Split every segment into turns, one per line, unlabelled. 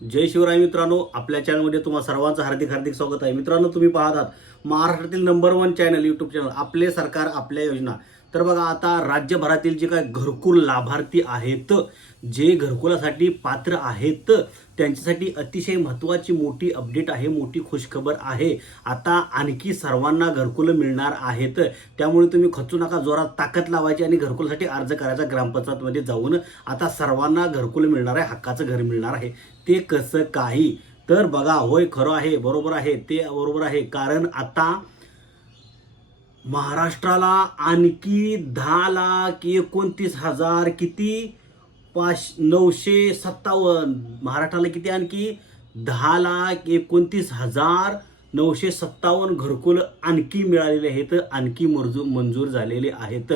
जय शिवराय मित्रांनो आपल्या चॅनलमध्ये तुम्हा सर्वांचं हार्दिक हार्दिक स्वागत आहे. मित्रांनो तुम्ही पाहतात महाराष्ट्रातील number one channel YouTube channel आपले सरकार आपल्या योजना. तर बघा आता राज्यभरातील जे काय घरकुल लाभार्थी आहेत जे घरकुलासाठी पात्र आहेत त्यांच्यासाठी अतिशय महत्त्वाची मोठी अपडेट आहे मोठी खुशखबर आहे. आता आणखी सर्वांना घरकुलं मिळणार आहेत. त्यामुळे तुम्ही खचू नका जोरात ताकद लावायची आणि घरकुलासाठी अर्ज करायचा ग्रामपंचायतमध्ये जाऊन. आता सर्वांना घरकुलं मिळणार आहे हक्काचं घर मिळणार आहे. ते कसं काही? तर बघा होय खरं आहे बरोबर आहे ते बरोबर आहे. कारण आता महाराष्ट्राला आणखी दहा लाख एकोणतीस हजार किती? पाच नऊशे सत्तावन्न. महाराष्ट्राला किती आणखी? दहा लाख एकोणतीस हजार नऊशे सत्तावन्न घरकुल आणखी मिळालेले आहेत. आणखी मंजूर मंजूर झालेले आहेत.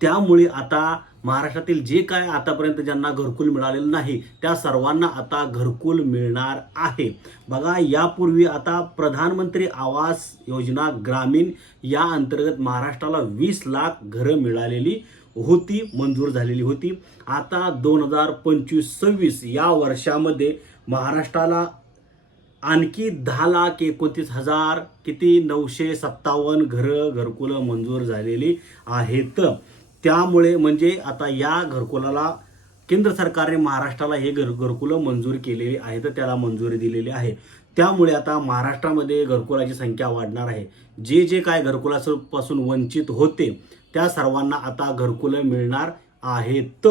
त्यामुळे आता महाराष्ट्रातील जे काय आतापर्यंत ज्यांना घरकुल मिळालेलं नाही त्या सर्वांना आता घरकुल मिळणार आहे. बघा यापूर्वी आता प्रधानमंत्री आवास योजना ग्रामीण या अंतर्गत महाराष्ट्राला वीस लाख घरं मिळालेली होती मंजूर झालेली होती. आता दोन हजार पंचवीस सव्वीस या वर्षामध्ये महाराष्ट्राला आणखी दहा लाख एकोणतीस हजार किती? नऊशे सत्तावन्न घरं घरकुलं मंजूर झालेली आहेत. त्यामुळे म्हणजे आता या घरकुलाला केंद्र सरकारने महाराष्ट्राला हे घर घरकुलं मंजूर केलेली आहेत त्याला मंजुरी दिलेली आहे. त्यामुळे आता महाराष्ट्रामध्ये घरकुलाची संख्या वाढणार आहे. जे जे काय घरकुलापासून वंचित होते त्या सर्वांना आता घरकुलं मिळणार आहेत.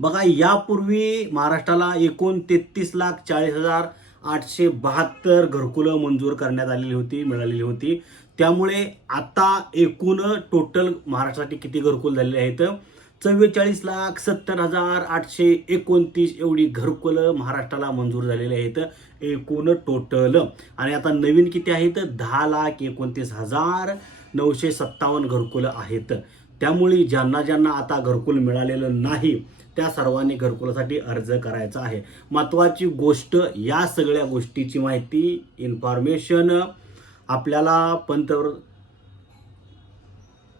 बघा यापूर्वी महाराष्ट्राला एकूण तेहतीस लाख चाळीस हजार आठशे बहात्तर घरकुलं मंजूर करण्यात आलेली होती मिळालेली होती. त्यामुळे आता एकूण टोटल महाराष्ट्रासाठी किती घरकुल झालेले आहेत? चव्वेचाळीस लाख सत्तर हजार आठशे एकोणतीस एवढी घरकुलं महाराष्ट्राला मंजूर झालेली आहेत. एकूण टोटल आणि आता नवीन किती आहेत? दहा लाख एकोणतीस हजार नऊशे सत्तावन्न घरकुलं आहेत. त्यामुळे ज्यांना ज्यांना आता घरकुल मिळालेलं नाही त्या सर्वांनी घरकुलासाठी अर्ज करायचा आहे. महत्वाची गोष्ट या सगळ्या गोष्टीची माहिती इन्फॉर्मेशन आपल्याला पंतवर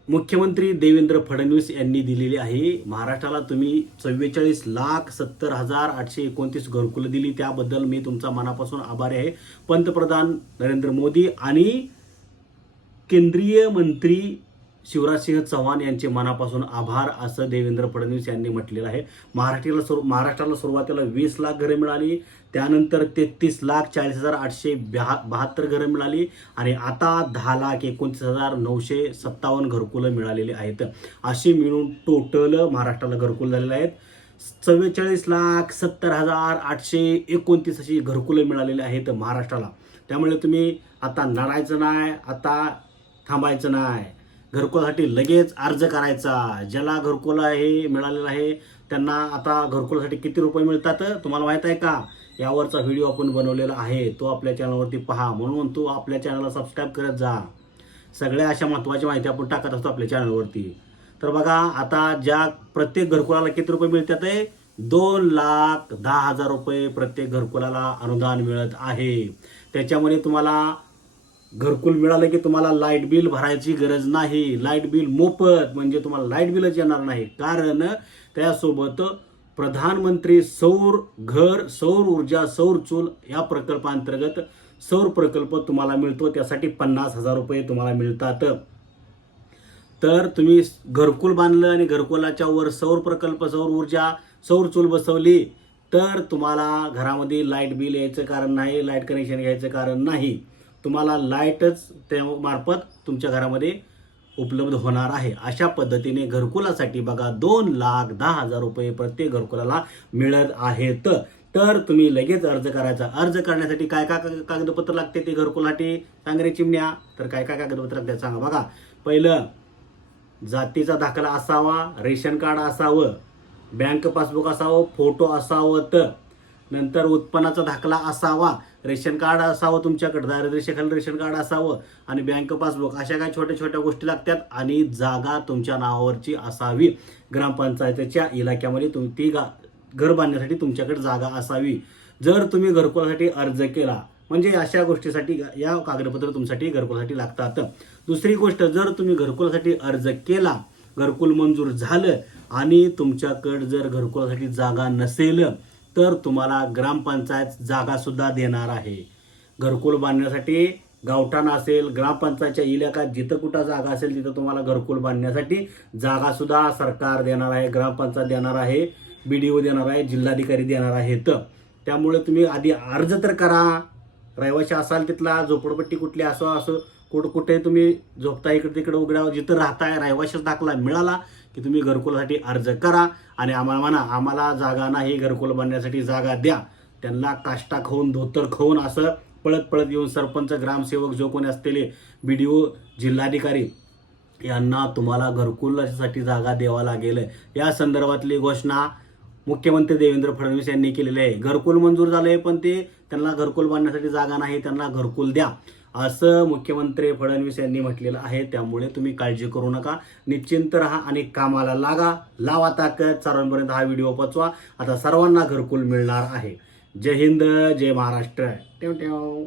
मुख्यमंत्री देवेंद्र फडणवीस यांनी दिलेली आहे. महाराष्ट्राला तुम्ही चव्वेचाळीस लाख सत्तर हजार आठशे एकोणतीस घरकुलं दिली. त्याबद्दल मी तुमचा मनापासून आभारी आहे. पंतप्रधान नरेंद्र मोदी आणि केंद्रीय मंत्री शिवराजसिंह चव्हाण यांचे मनापासून आभार असं देवेंद्र फडणवीस यांनी म्हटलेलं आहे. महाराष्ट्राला सुरू महाराष्ट्राला सुरुवातीला वीस लाख घरे मिळाली. त्यानंतर तेहतीस लाख चाळीस हजार आठशे ब्या बहात्तर घरं मिळाली. आणि आता दहा लाख एकोणतीस हजार नऊशे सत्तावन्न घरकुलं मिळालेली आहेत. अशी मिळून टोटल महाराष्ट्राला घरकुल झालेले आहेत. चव्वेचाळीस लाख सत्तर हजार आठशे एकोणतीस अशी घरकुलं मिळालेली आहेत महाराष्ट्राला. त्यामुळे तुम्ही आता नडायचं नाही आता थांबायचं नाही घरकुलासाठी लगेच अर्ज करायचा. ज्याला घरकुल आहे मिळालेलं आहे त्यांना आता घरकुलासाठी किती रुपये मिळतात तुम्हाला माहीत आहे का? यावरचा व्हिडिओ आपण बनवलेला आहे. तो आपल्या चॅनलवरती पहा. म्हणून तो आपल्या चॅनलला सबस्क्राईब करत जा. सगळ्या अशा महत्त्वाच्या माहिती आपण टाकत असतो आपल्या चॅनलवरती. तर बघा आता ज्या प्रत्येक घरकुलाला किती रुपये मिळतात आहे दोन लाख दहा हजार रुपये प्रत्येक घरकुलाला अनुदान मिळत आहे. त्याच्यामध्ये तुम्हाला घरकुल मिळालं की तुम्हाला लाइट बिल भरायची गरज नाही. लाइट बिल मोफत म्हणजे तुम्हाला लाइट बिलच येणार नाही. कारण त्यासोबत प्रधानमंत्री सौर घर सौर ऊर्जा सौर चूल या प्रकल्पांतर्गत सौर प्रकल्प तुम्हाला मिळतो. त्यासाठी पन्नास हजार रुपये तुम्हाला मिळतात. तर तुम्ही घरकुल बांधलं आणि घरकुलाच्या वर सौर प्रकल्प सौर ऊर्जा सौर चूल बसवली तर तुम्हाला घरामध्ये लाइट बिल यायचं कारण नाही लाइट कनेक्शन घ्यायचं कारण नाही. तुम्हाला लाईटच त्यामार्फत तुमच्या घरामध्ये उपलब्ध होणार आहे. अशा पद्धतीने घरकुलासाठी बघा दोन लाख दहा हजार रुपये प्रत्येक घरकुलाला मिळत आहेत. तर तुम्ही लगेच अर्ज करायचा. अर्ज करण्यासाठी काय काय कागदपत्र लागते ते घरकुलासाठी? सांगरे चिमण्या. तर काय काय कागदपत्र लागते सांगा बघा. पहिलं जातीचा दाखला असावा रेशन कार्ड असावं बँक पासबुक असावं फोटो असावं तर नंतर उत्पन्नाचा दाखला असावा. रेशन कार्ड असावं तुमच्याकडे दारिद्र्यशाखाली रेशन कार्ड असावं आणि बँक पासबुक अशा काही छोट्या छोट्या गोष्टी लागतात आणि जागा तुमच्या नावावरची असावी. ग्रामपंचायतीच्या इलाक्यामध्ये तुम ती गा घर बांधण्यासाठी तुमच्याकडे जागा असावी. जर तुम्ही घरकुलासाठी अर्ज केला म्हणजे अशा गोष्टीसाठी या कागदपत्र तुमच्यासाठी घरकुलासाठी लागतात. दुसरी गोष्ट जर तुम्ही घरकुलासाठी अर्ज केला घरकुल मंजूर झालं आणि तुमच्याकडे जर घरकुलासाठी जागा नसेल तर तुम्हाला ग्रामपंचायत जागासुद्धा देणार आहे. घरकुल बांधण्यासाठी गावठाण असेल ग्रामपंचायतच्या इलाकात जिथं कुठं जागा असेल तिथं तुम्हाला घरकुल बांधण्यासाठी जागासुद्धा सरकार देणार आहे ग्रामपंचायत देणार आहे बी डी ओ देणार आहे जिल्हाधिकारी देणार आहेत. त्यामुळे तुम्ही आधी अर्ज तर करा. रहिवाशी असाल तिथला झोपडपट्टी कुठली असो असो कुठं कुठे तुम्ही झोपता इकडे तिकडे उघड्या जिथं राहताय रहिवाशीच दाखला मिळाला की तुम्ही घरकुलासाठी अर्ज करा आणि आम्हाला म्हणा आम्हाला जागा नाही घरकुल बांधण्यासाठी जागा द्या. त्यांना काष्टा खाऊन धोतर खाऊन असं पळत पळत येऊन सरपंच ग्रामसेवक जो कोणी असलेले बी डी ओ जिल्हाधिकारी यांना तुम्हाला घरकुलासाठी जागा द्यावा लागेल. या संदर्भातली घोषणा मुख्यमंत्री देवेंद्र फडणवीस यांनी केलेले आहे. घरकुल मंजूर झालंय पण ते त्यांना घरकुल बांधण्यासाठी जागा नाही त्यांना घरकुल द्या. असं मुख्यमंत्री फडणवीस यांनी म्हटलेलं आहे. त्यामुळे तुम्ही काळजी करू नका. निश्चिंत राहा आणि कामाला लागा. लावा ताकद. सर्वांपर्यंत हा व्हिडिओ पोचवा. आता सर्वांना घरकुल मिळणार आहे. जय हिंद जय महाराष्ट्र. टेव टेव